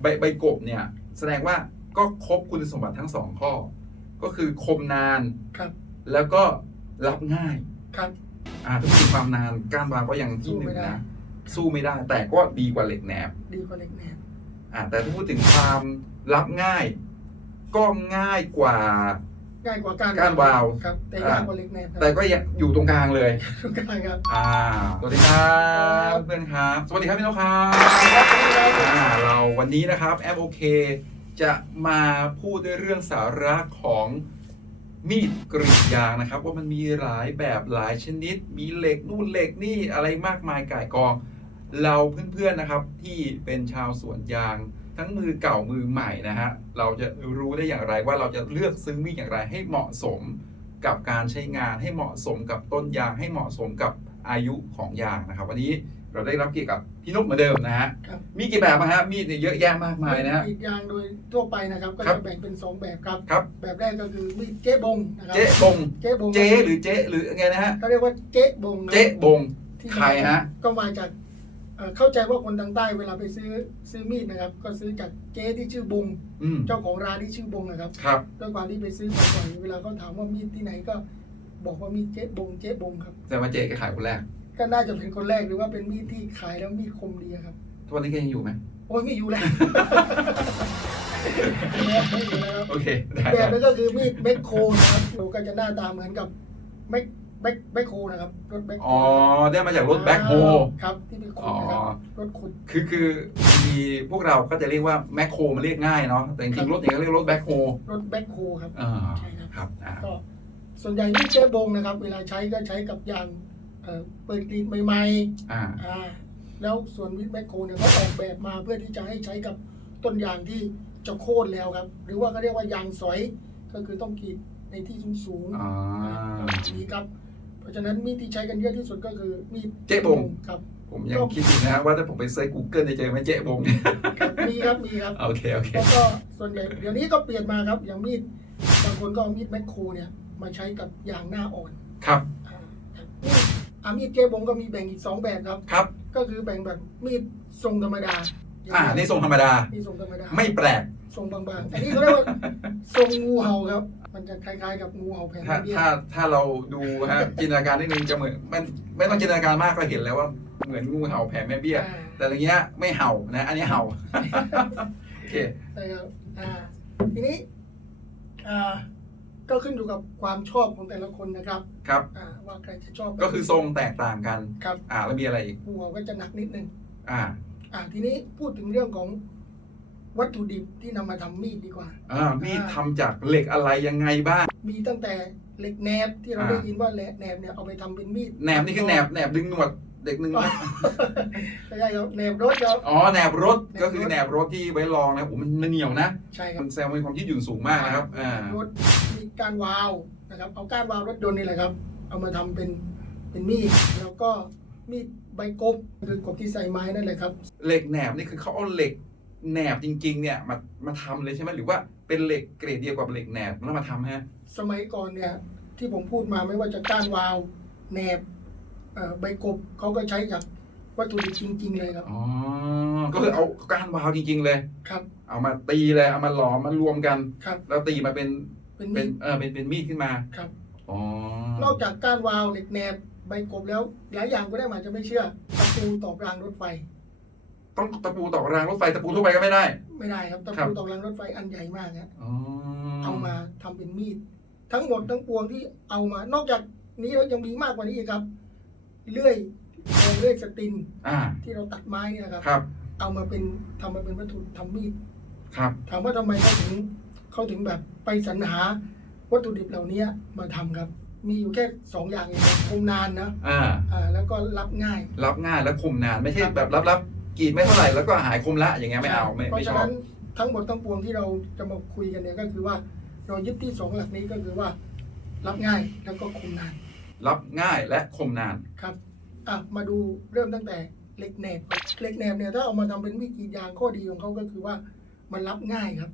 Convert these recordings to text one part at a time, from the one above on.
ใบใบกบเนี่ยแสดงว่าก็ครบคุณสมบัติทั้งสองข้อ ก็คือคมนาน ครับ แล้วก็รับง่ายครับ อ่าถ้าพูดถึงความนานก้านวางก็ยังที่หนึ่งสู้ไม่ได้ นะ สู้ไม่ได้แต่ก็ดีกว่าเหล็กแหนบดีกว่าเหล็กแหนบอ่าแต่ถ้าพูดถึงความรับง่าย ก็ง่ายกว่า ง่ายกว่าการก้านวาวครับแต่อ่ายยากกว่าเหล็กแหนบครับแต่ก็ยังอยู่ตรงกลางเลยทุกการครับอ่าสวัสดีครับครับเพื่อนครับ สวัสดีครับพี่นกครับครับครับอ่าเราวันนี้นะครับแอปโอเคจะมาพูดด้วยเรื่องสาระของมีดกรีดยางนะครับ ว่ามันมีหลายแบบหลายชนิด มีเหล็กนู่นเหล็กนี่อะไรมากมายก่ายกอง เราเพื่อนๆนะครับที่เป็นชาวสวนยาง ทั้งมือเก่ามือใหม่นะฮะเราจะรู้ได้อย่างไรว่าเราจะเลือกซื้อมีดอย่างไรให้เหมาะสมกับการใช้งานให้เหมาะสมกับต้นยางให้เหมาะสมกับอายุของยางนะครับ วันนี้เราได้รับเกียรติกับพี่นกเหมือนเดิมนะฮะครับ มีกี่แบบนะฮะมีดเนี่ยเยอะแยะมากมายนะฮะ กรีดยางโดยทั่วไปนะครับ ก็ครับ จะแบ่งเป็นสองแบบครับ ครับ แบบแรกก็คือมีดเจ๊บงนะครับเจ๊บงเจ๊บงเจ๊หรือเจ๊หรือไงนะฮะเขาเรียกว่าเจ๊บงนะเจ๊บง ที่ใครฮะ ก็มาจาก เอ่อเข้าใจว่าคนทางใต้เวลาไปซื้อซื้อมีดนะครับ ก็ซื้อจากเจ๊ที่ชื่อบงอืม เจ้าของร้านที่ชื่อบงนะครับครับ ด้วยความที่ไปซื้อบ่อยๆเวลาเขาถามว่ามีดที่ไหนก็ บอกว่ามีดเจ๊บงเจ๊บงครับ แต่ว่าเจ๊แกขายคนแรก ก็น่าจะเป็นคนแรกหรือว่าเป็นมีดที่ขายแล้วมีดคมดีครับ ทุกวันนี้แกยังอยู่ไหม โอ้ยไม่อยู่แล้ว ไม่อยู่แล้วครับ โอเค ได้แบบได้นั้นก็คือมีดแบคโคนะครับดูก็จะหน้าตาเหมือนกับแบค แบคแบคโคนะครับรถแบคโคอ๋อได้มาจากรถแบ็คโฮครับที่ไปขุอ๋ดอนะครับรถขุดคือคือมีพวกเราก็จะเรียกว่าแมคโครมันเรียกง่ายเนาะแต่จครัริงบๆรถอย่างนี้เรียกรถแบ็คโฮรถแบคโคครับอ่าใช่ครับครับอ่าก็ส่วนใหญ่ที่เจ๊บงนะครับ เวลาใช้ก็ใช้กับยางเอ่อเปิดกรีดใหม่อ่าๆอ่าแล้วส่วนวิทแมคโครเนี่ยเขาออกแบบมาเพื่อที่จะให้ใช้กับต้นยางที่จะโค่นแล้วครับ หรือว่าเขาเรียกว่ายางสอยก็คือต้องกรีดในที่สูงอ่าๆนี้ครับ เพราะฉะนั้นมีดที่ใช้กันเยอะที่สุดก็คือมีดเจ๊บง ครับ ผมยังคิดอยู่นะฮะว่าถ้าผมไปเซิร์ช Google จะเจอไหมเจ๊บงครับมีครับมีครับโอเคโอเคแล้วก็ส่วนใหญ่เดี๋ยวนี้ก็เปลี่ยนมาครับ อย่างมีดบางคนก็เอามีดแมคโครเนี่ยมาใช้กับยางหน้าอ่อนครับอ่าครับมีดอ่ามีดเจ๊บงก็มีแบ่งอีกสองแบบครับครับ ก็คือแบ่งแบบมีดทรงธรรมดา อ่านี่ทรงธรรมดานี่ทรงธรรมดา ไม่แปลกทรงบางๆอันนี้เขาเรียกว่าทรงงูเห่าครับ มันจะคล้ายๆกับงูเห่าแผ่นถ้าเบี้ยถ้าถ้าเราดูฮะจินตนาการนิดนึงจะเหมือนมันไม่ต้องจินตนาการมากก็เห็นแล้วว่าเหมือนงูเห่าแผ่แม่เบี้ย อ่าแต่อย่างเงี้ยไม่เห่านะ อันนี้เห่าโอเคใช่ครับอ่าทีนี้อ่าก็ขึ้นอยู่กับความชอบของแต่ละคนนะครับครับ อ่าว่าใครจะชอบก็คือทรงแตกต่างกัน ครับอ่าแล้วมีอะไรอีกงูเห่าก็จะหนักนิดนึง อ่า อ่าทีนี้พูดถึงเรื่องของ วัตถุดิบที่นำมาทำมีดดีกว่า อ่ามีดทำจากเหล็กอะไรยังไงบ้าง มีตั้งแต่เหล็กแหนบที่เราอ่า ได้ยินว่าแหลแหนบเนี่ยเอาไปทำเป็นมีดแหนบนี่คือแหนบแหนบดึงหนวดเด็กหนึ่งอ๋อไม่ใช่ครับแหนบรถครับอ๋อแหนบรถแหนบรถก็คือแหนบรถที่ไว้รองนะโอ้มันมันเหนียวนะใช่ครัมับนแซมมีความยืดหยุ่นสูงมากนะครับอ่ารถมีการวาล์วนะครับ เอาก้านวาล์วรถยนต์นี่แหละครับ เอามาทำเป็นเป็นมีดแล้วก็มีดใบกบคือกบที่ใส่ไม้นั่นแหละครับ เหล็กแหนบนี่คือเขาเอาเหล็ก แหนบจริง ๆ เนี่ยมามาทำเลยใช่ไหมหรือว่าเป็นเหล็กเกรดเดียวกับเหล็กแหนบแล้วมาทำฮะสมัยก่อนเนี่ยที่ผมพูดมาไม่ว่าจะก้านวาล์วแหนบเอ่อใบกบเขาก็ใช้จากวัตถุดิบจริง ๆ เลยครับอ๋อก็คือเอาก้านวาวจริง ๆ เลย ครับ เอามาตีเลยเอามาหลอมมารวมกัน ครับ แล้วตีมาเป็นเป็นเป็มีนด เออเป็นเป็นมีดขึ้นมาครับ อ๋อนอกจากก้านวาล์วเหล็กแหนบใบกบแล้ว หลายอย่างก็ได้มาอาจจะไม่เชื่อตะปูตอกรางรถไฟ ต้องตะปูตอกรางรถไฟตะปูทั่วไปก็ไม่ได้ ไม่ได้ครับตะครัปูบตอกรางรถไฟอันใหญ่มากฮะอ๋อเอามาทำเป็นมีด ทั้งหมดทั้งปวงที่เอามา นอกจากนี้แล้วยังมีมากกว่านี้อีกครับ เลื่อยโครงเลื่อยสตินอ่าที่เราตัดไม้เนี่ยนะครับ ครับเอามาเป็นทำมาเป็นวัตถุทำมีด ครับถามว่าทำไมเขาถึงเขาถึงแบบไปสรรหาวัตถุดิบเหล่านี้มาทำครับ มีอยู่แค่สองอย่างเองครับคงนานนะอ่า อ่าแล้วก็รับง่าย รับง่ายและคมนานไม่ใช่ครับ แบบรับรับๆ กรีดไม่เท่าไหร่แล้วก็หายคมละอย่างเงี้ยไม่เอาไม่เพราะไม่ชฉะอบ นั้นทั้งหมดทั้งปวงที่เราจะมาคุยกันเนี่ยก็คือว่าเรายึดที่สองหลักนี้ก็คือว่า รับง่ายแล้วก็คงนานรับง่ายและคมนาน ครับอะมาดูเริ่มตั้งแต่เหล็กแหนบก่อนเหล็กแหนบเนี่ยถ้าเอามาทำเป็นมีดกรีดยางข้อดีของเขาก็คือว่ามันรับง่ายครับ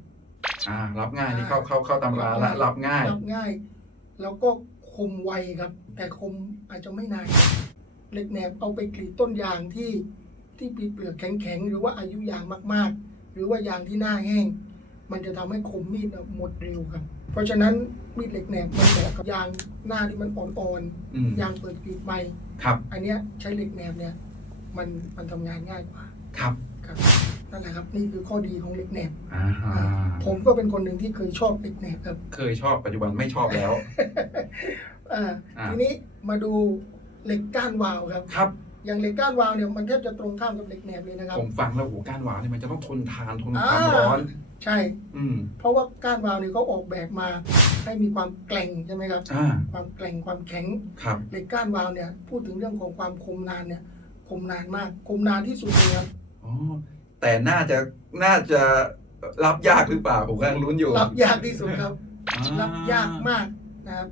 อ่า รับง่ายนี่เข้าเข้าเข้าตำราละรับง่าย รับง่าย แล้วก็คมไวครับ แต่คมอาจจะไม่นานครับเหล็กแหนบเอาไปกรีดต้นยางที่ ที่ปีเปลือกแข็งๆ หรือว่าอายุยางมากๆ หรือว่ายางที่หน้าแห้ง มันจะทำให้คมมีดน่ะหมดเร็วครับ เพราะฉะนั้นมีดเหล็กแหนบมันเหมาะกับยางหน้าที่มันอ่อนอืมๆยางเปิดกรีดใหม่ครับอันเนี้ยใช้เหล็กแหนบเนี่ยมันมันทำงานง่ายกว่าครับครับนั่นแหละครับนี่คือข้อดีของเหล็กแหนบอ่าผมก็เป็นคนหนึ่งที่เคยชอบเหล็กแหนบครับ เคยชอบปัจจุบันไม่ชอบแล้วอ่าอ่าทีนี้มาดูเหล็กก้านวาล์วครับครับ อย่างเหล็กก้านวาล์วเนี่ยมันแทบจะตรงข้ามกับเหล็กแหนบเลยนะครับ ผมฟังแล้วโหก้านหวานเนี่ยมันจะต้องทนทานทนอ่าความร้อน ใช่ อืม เพราะว่าก้านวาล์วเนี่ยเขาออกแบบมาให้มีความแกร่งใช่ไหมครับ อ่า ความแกร่งความแข็ง ครับ เหล็กก้านวาล์วเนี่ยพูดถึงเรื่องของความคมนานเนี่ยคมนานมากคมนานที่สุดเลยครับอ๋อ แต่น่าจะน่าจะรับยากหรือเปล่า ผมกำลังลุ้นอยู่รับยากที่สุดครับ อ่รับยากมากนะครับ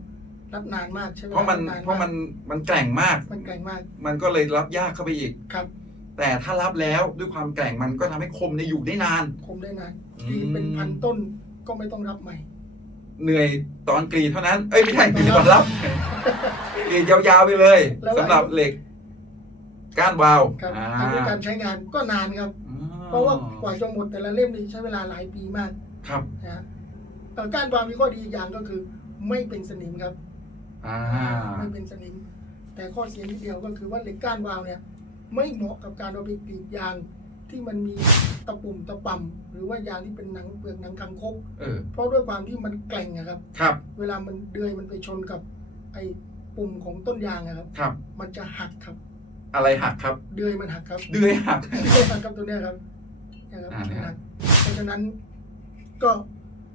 รับนานมากใช่ไหมเพราะมันเพราะมันมันแกร่งมาก มันแกร่งมาก มันก็เลยรับยากเข้าไปอีกครับ แต่ถ้ารับแล้วด้วยความแกร่งมันก็ทำให้คมในยอยู่ได้นาน คมได้นานอืมกรีดเป็นพันต้นก็ไม่ต้องรับใหม่ เหนื่อยตอนกรีดเท่านั้น เอ้ยไม่ใช่กรีดตอนรับกรีดยาวๆไปเลยแล้วสำหรับเหล็กก้านวาล์วครับอ่าอายุการใช้งานก็นานครับ เพราะว่ากว่าจะหมดแต่ละเล่มนี่ใช้เวลาหลายปีมาก ครับนะฮะเอ่อก้านวาล์วมีข้อดีอีกอย่างก็คือไม่เป็นสนิมครับ อ่าไม่เป็นสนิม แต่ข้อเสียนิดเดียวก็คือว่าเหล็กก้านวาล์วเนี่ย ไม่เหมาะกับการเอาไปกรีดยางที่มันมีตะปุ่มตะป่ำหรือว่ายางที่เป็นหนังเปลือกหนังคังคกเออ เพราะด้วยความที่มันแกร่งอะครับ ครับ เวลามันเดือยมันไปชนกับไอ้ปุ่มของต้นยางอะครับ ครับ มันจะหักครับ อะไรหักครับ เดือยมันหักครับ เดือยหัก เดือยหักครับตัวเนี้ยครับเนี่ยครับอ่าเนี่ย หักเพราะฉะนั้นก็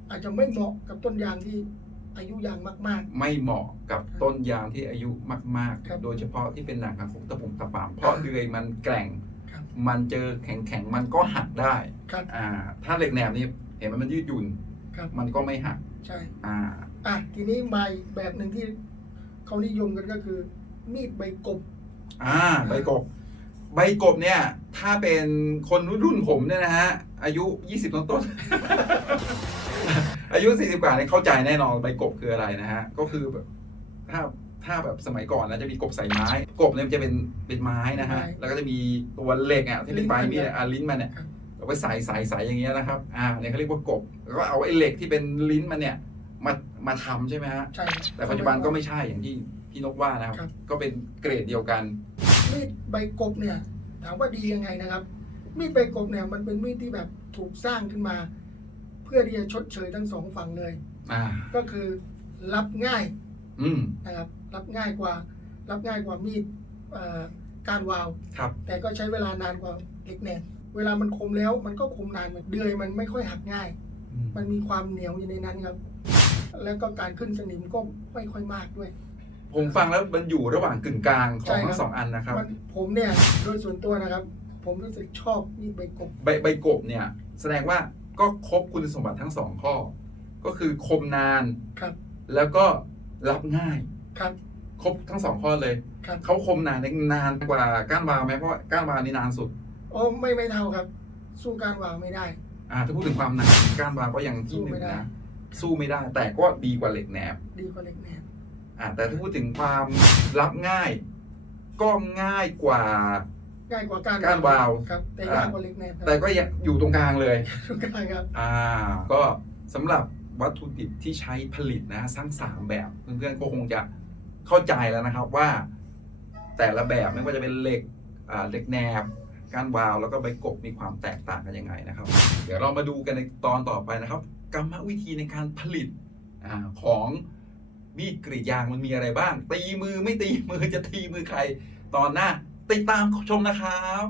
อาจจะไม่เหมาะกับต้นยางที่ อายุยางมาก ไม่เหมาะกับต้นยางที่อายุมากครับๆ โดยเฉพาะที่เป็นหนังของตะปุ่มตะปาม เพราะเดือยมันแกร่งๆครับมันเจอแข็งๆมันก็หักได้ครับอ่า ถ้าเหล็กแหนบนี่เห็นไหมมันยืดหยุ่น ครับ มันก็ไม่หักใช่ อ่า อะ ทีนี้มาอีกแบบหนึ่งที่เขานิยมกันก็คือ มีดใบกบ อ่า ใบกบ ใบกบเนี่ย ถ้าเป็นคนรุ่นผมเนี่ยนะฮะ อายุ 20 ต้นต้นๆ อายุ 40 กว่าเนี่ยเข้าใจแน่นอนใบกบคืออะไรนะฮะ ก็คือแบบถ้าถ้าแบบสมัยก่อนนะจะมีกบใส่ไม้ กบเนี่ยมันจะเป็นเป็นไม้นะฮะ ไม้แล้วก็จะมีตัวเหล็กอะที่เป็นปลายมีดลิ้นมันเนี่ยอะลิ้นมันเนี่ยครับ เราไปใส่ใส่ใส่อย่างเงี้ยนะครับ อ่าเนี่ยเขาเรียกว่ากบแล้วก็เอาไอ้เหล็กที่เป็นลิ้นมันเนี่ยมามาทำใช่ไหมฮะ ใช่ครับ แต่ปัจจุบันก็ไม่ใช่อย่างที่พี่นกว่านะครับ ครับ ก็เป็นเกรดเดียวกัน มีดใบกบเนี่ย ถามว่าดียังไงนะครับ มีดใบกบเนี่ยมันเป็นมีดที่แบบถูกสร้างขึ้นมาเพื่อที่จะชดเชยทั้งสองฝั่งเลย อ่า ก็คือรับง่ายอืม นะครับรับง่ายกว่า รับง่ายกว่ามีดเอ่อการวาว ครับ แต่ก็ใช้เวลานานกว่าเหล็กแหนบเวลามันคมแล้วมันก็คมนานเหมือนเดือยมันไม่ค่อยหักง่ายอืมมันมีความเหนียวอยู่ในนั้นครับ แล้วก็การขึ้นสนิมก็ไม่ค่อยมากด้วย ผมฟังแล้วมันอยู่ระหว่างกึ่งกลางขใช่องครับ ทั้งสองอันนะครับ มันผมเนี่ยโดยส่วนตัวนะครับ ผมรู้สึกชอบมีดใบกบ ใบใบกบเนี่ย แสดงว่า ก็ครบคุณสมบัติทั้งสองข้อ ก็คือคมนานครับ แล้วก็รับง่ายครับครบทั้งสองข้อเลยครับเขาคมนานได้นานกว่าก้านวาวไหมเพราะว่าก้านวาวนี่นานสุดโอ้ไม่ไม่เท่าครับ สู้การวางไม่ได้ อ่าถ้าพูดถึงความนานก้านวาวก็ยังที่หนึ่งนะสู้ไม่ได้ แต่ก็ดีกว่าเหล็กแหนบดีกว่าเหล็กแหนบอ่าแต่ถ้าพูดถึงความรับง่าย ก็ง่ายกว่า ง่ายกว่าการการวาล์วครับแต่อ่ายยากกว่าเหล็กแหนบครับแต่ก็ยังอยู่ตรงกลางเลยทุกการครับอ่าก็สำหรับวัตถุดิบที่ใช้ผลิตนะทั้งสามแบบเพื่อนๆก็คงจะเข้าใจแล้วนะครับว่า แต่ละแบบไม่ว่าจะเป็นเหล็กอ่าเหล็กแหนบก้านวาวแล้วก็ใบกบมีความแตกต่างกันยังไงนะครับ เดี๋ยวเรามาดูกันในตอนต่อไปนะครับ กรรมวิธีในการผลิตอาของมีดกรีดยางมันมีอะไรบ้าง ตีมือไม่ตีมือจะตีมือใครตอนหน้า ติดตามชมนะครับ